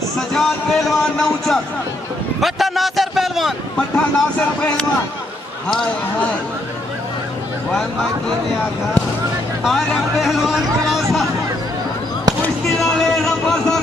सजाद पहलवान नौचक, भट्टा नासिर पहलवान, पट्टा नासिर पहलवान। हाय हाय वाह मैं कीने आखा आरे पहलवान कलासा कुश्ती नाले रपासा